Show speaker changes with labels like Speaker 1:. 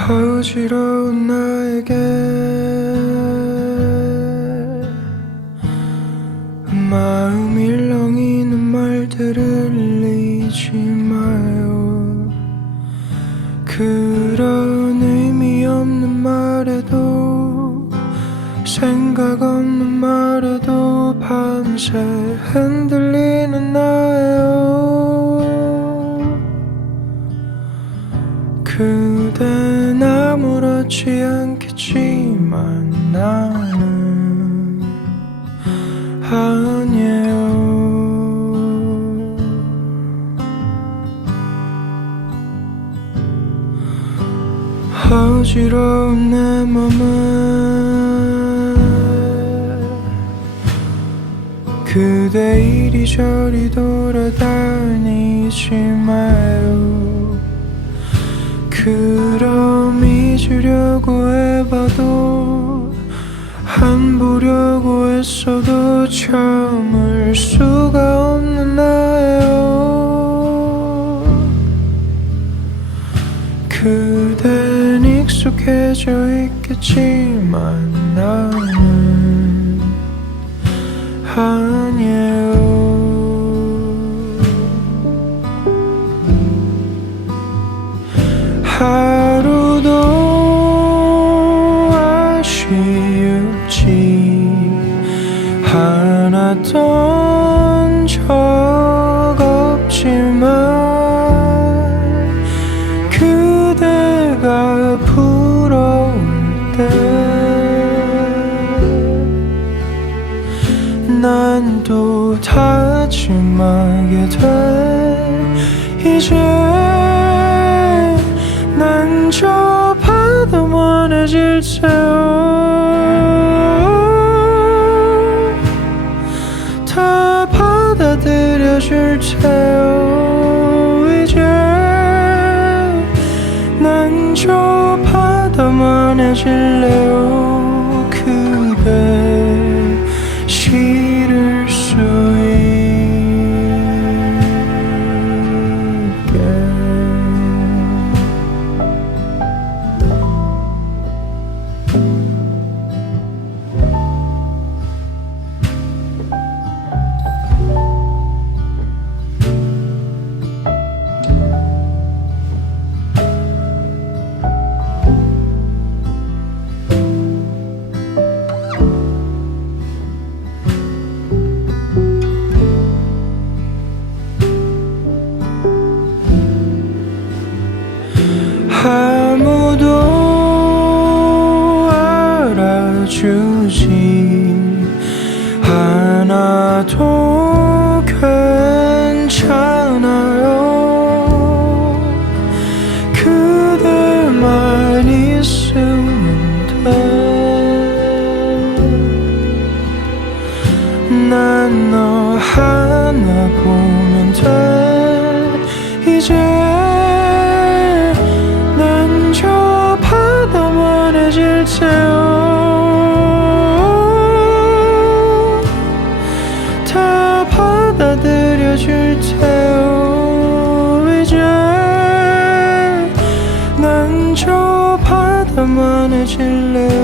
Speaker 1: 어지러운 나에게 마음 일렁이는 말들을 잊지 마요. 그런 의미 없는 말에도 생각 없는 말에도 밤새 흔들리 아무렇지 않겠지만 나는 아니에요. 어지러운 내 맘은 그대 이리저리 돌아다니지 마요. 그럼 잊으려고 해봐도 안 보려고 했어도 참을 수가 없는 나예요. 그댄 익숙해져 있겠지만 나는 않았던 적 없지만 그대가 부러울 때 난또 다짐하게 돼. 이제 난 저 바다만의 질테요 줄 테요. 이제 난저 바다만의 질래요 주지. 않아도 괜찮아요. 그대만 있으면 돼난 너 하나 보면 돼. 이제 난 저 바다만의 질테요 失了